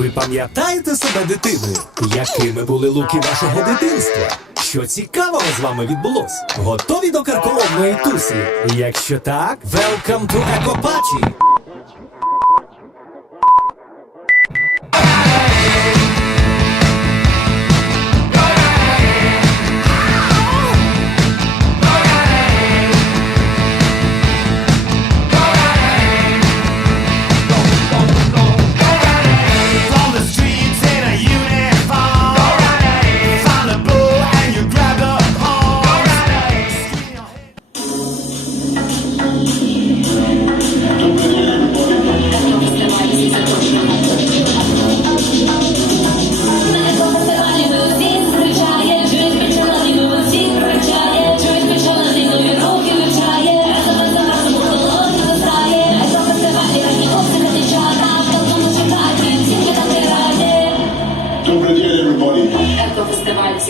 Ви пам'ятаєте себе дитиною? Якими були луки вашого дитинства? Що цікавого з вами відбулось? Готові до карколомної тусі? Якщо так, welcome to Екопачі!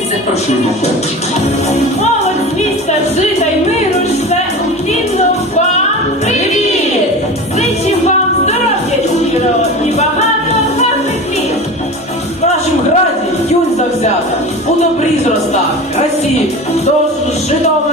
Всіх запрошуємо. Молодь міста жита й миру жде уклінно вам привіт! Зичим вам здоров'я щиро і багато гарних літ! В нашім граді юнь завзята, у добрі зроста, красі, тож Житомир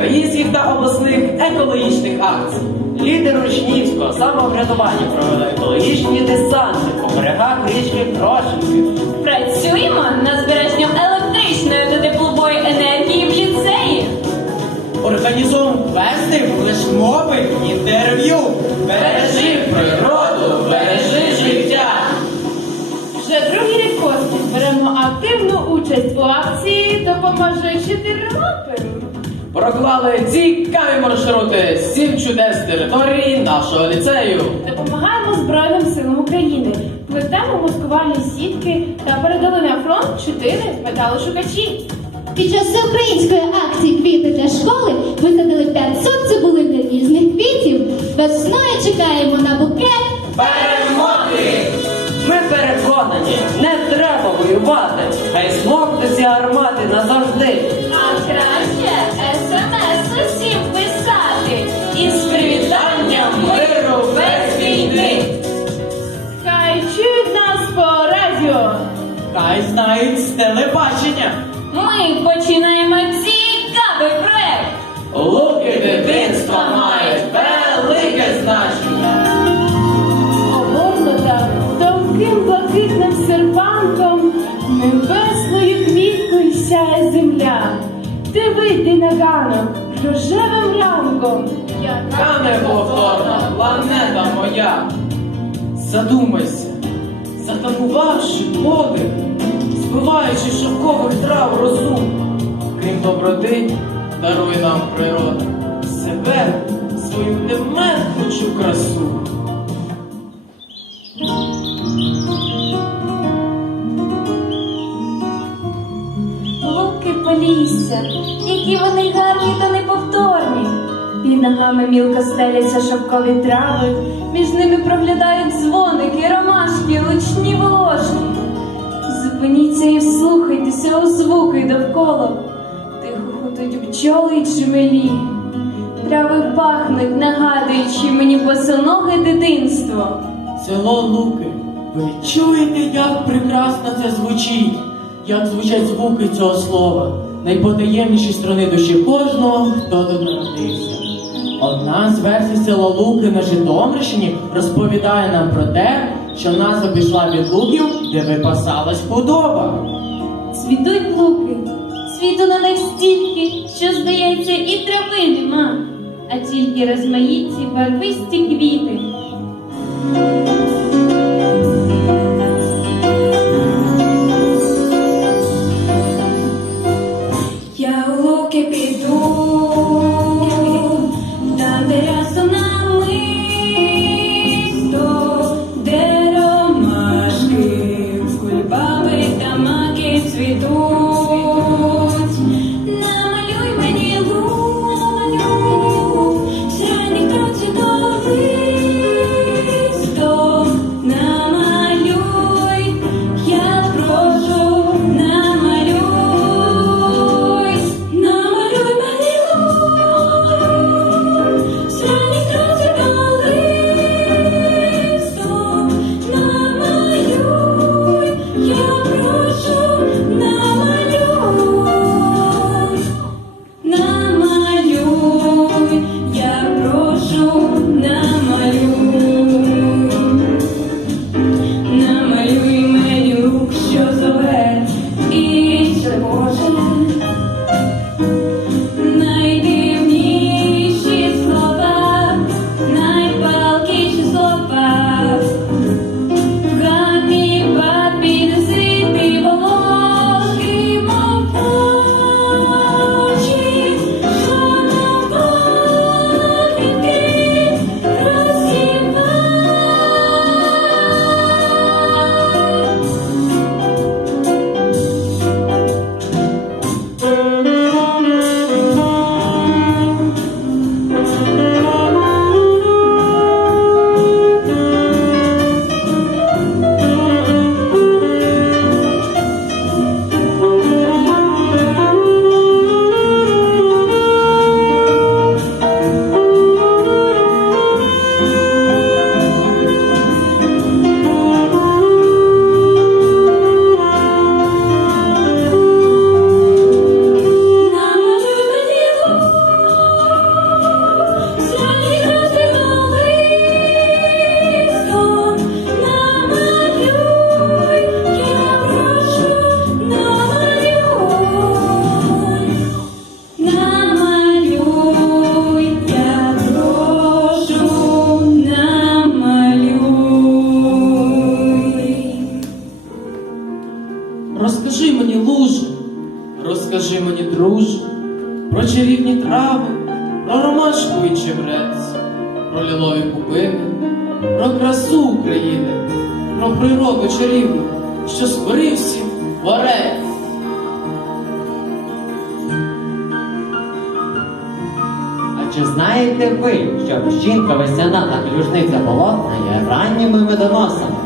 учасники всеукраїнських та обласних екологічних акцій. Лідер ручнівського самоврядування провели екологічні десанти по берегах річки Крошинських. Працюємо над збереженням Проклали цікаві маршрути з сім чудес території нашого ліцею. Допомагаємо Збройним силам України. Плетемо маскувальні сітки та передали на фронт чотири металошукачі. Під час всеукраїнської акції Квіти для школи висадили 500 цибулин для різних квітів. Весною чекаємо на букет. Перемоги! Ми переконані, не треба воювати, хай змокнуть ці гармати назавжди. А краще Хай знають з телебачення. Ми починаємо цікавий проект. Луки дитинства мають велике значення. Огорнута тонким блакитним серпанком, небесною квіткою сяє земля. Ти вийди на ганок рожевим ранком. Та неповторна планета моя. Задумайся, затамувавши подих, спиваючи шовкових трав розум. Крім доброти, даруй нам природа, себе свою неменхучу красу. Луки полісся, які вони гарні та неповторні. Під ногами мілко стеляться шовкові трави, між ними проглядають дзвоники, ромашки, лучні волошки. Зупиніться і вслухайтеся у звуки довкола. Тихо хутуть бджоли й джмелі. Трави пахнуть, нагадуючи мені босоноге дитинство. Село Луки. Ви чуєте, як прекрасно це звучить, як звучать звуки цього слова, найпотаємніші сторони душі кожного, хто тут народився. Одна з версій села Луки на Житомирщині розповідає нам про те, що назва пішла від луків, де випасалась худоба. Цвітуть луки, світу на них стільки, що здається, і трави нема, а тільки розмаїті барвисті квіти. Розкажи мені, лужу, розкажи мені, друже, про чарівні трави, про ромашку і чебрець, про лілові купини, про красу України, про природу чарівну, що створився творець. А чи знаєте ви, що жінка весняна наклюжниця болотна є ранніми медоносами?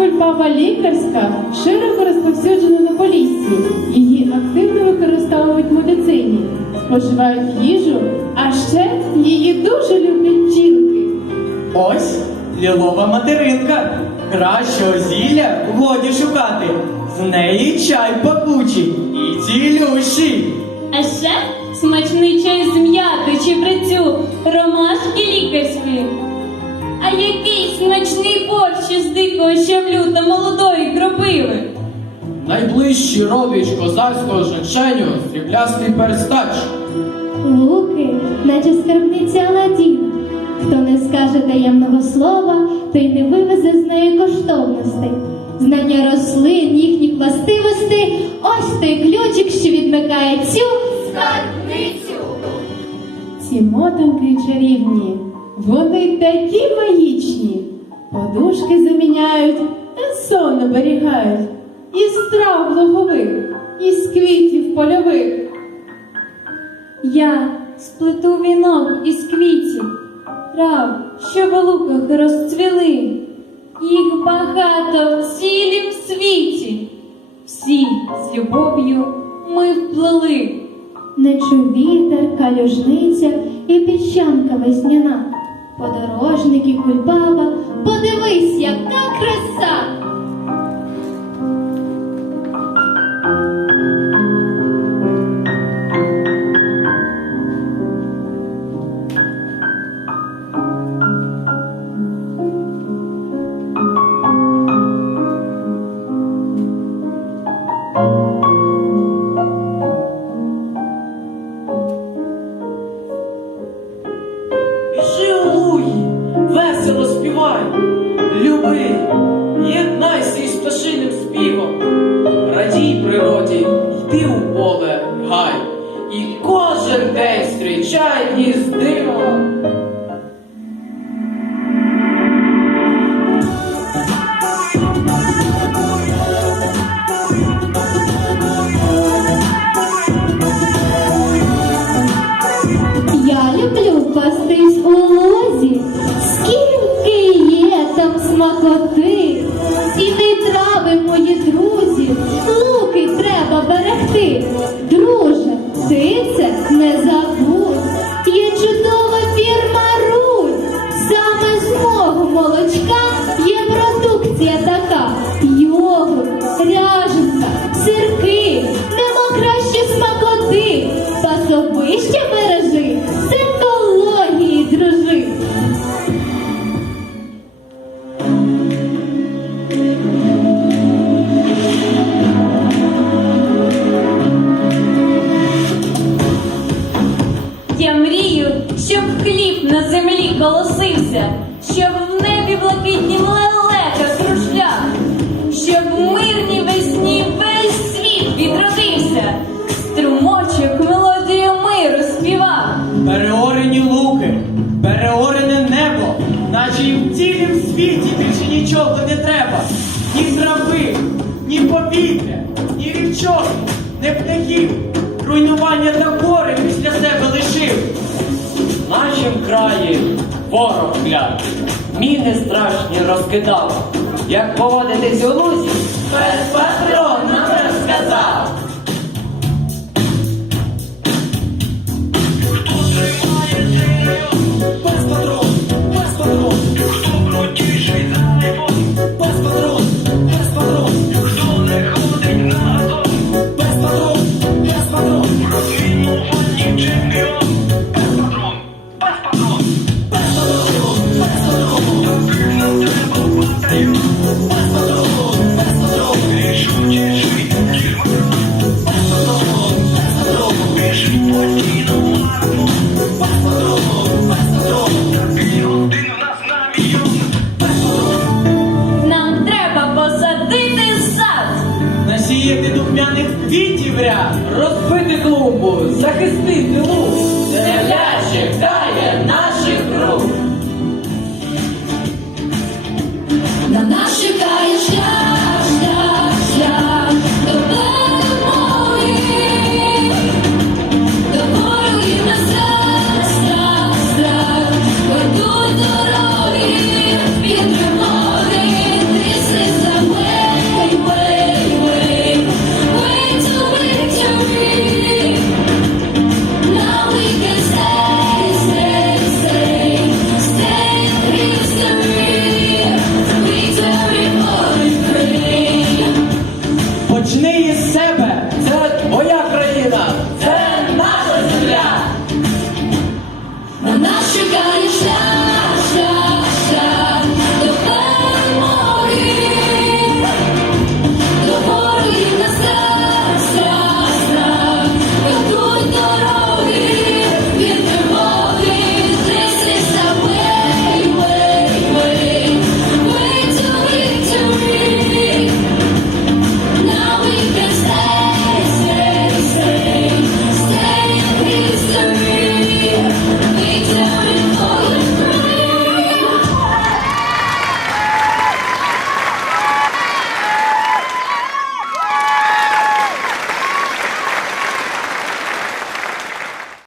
Кульбаба лікарська широко розповсюджена на Поліссі. Її активно використовують в медицині, споживають їжу, а ще її дуже люблять бджілки. Ось лілова материнка. Кращого зілля годі шукати. З неї чай пакучий і цілющий. А ще смачний чай з м'яти чи брицю, ромашки лікарської. А який смачний борщ із дикого щавлю та молодої кропиви. Найближчий родич козацького женшеню сріблястий перстач. Луки, наче скарбниця Аладдіна. Хто не скаже таємного слова, той не вивезе з неї коштовностей. Знання рослин, їхніх властивостей, ось той ключик, що відмикає цю скарбницю. Ці мотанки чарівні, вони такі магічні, подушки заміняють, а сон оберігають із страв лугових, із квітів польових. Я сплету вінок із квітів, трав, що в луках розцвіли, їх багато в цілім світі. Всі з любов'ю ми вплили. Нечу вітер, калюжниця і піщанка весняна подорожників кульбаба, подивись, яка краса. Pai, isso. не страшні розкидав, як поводитись у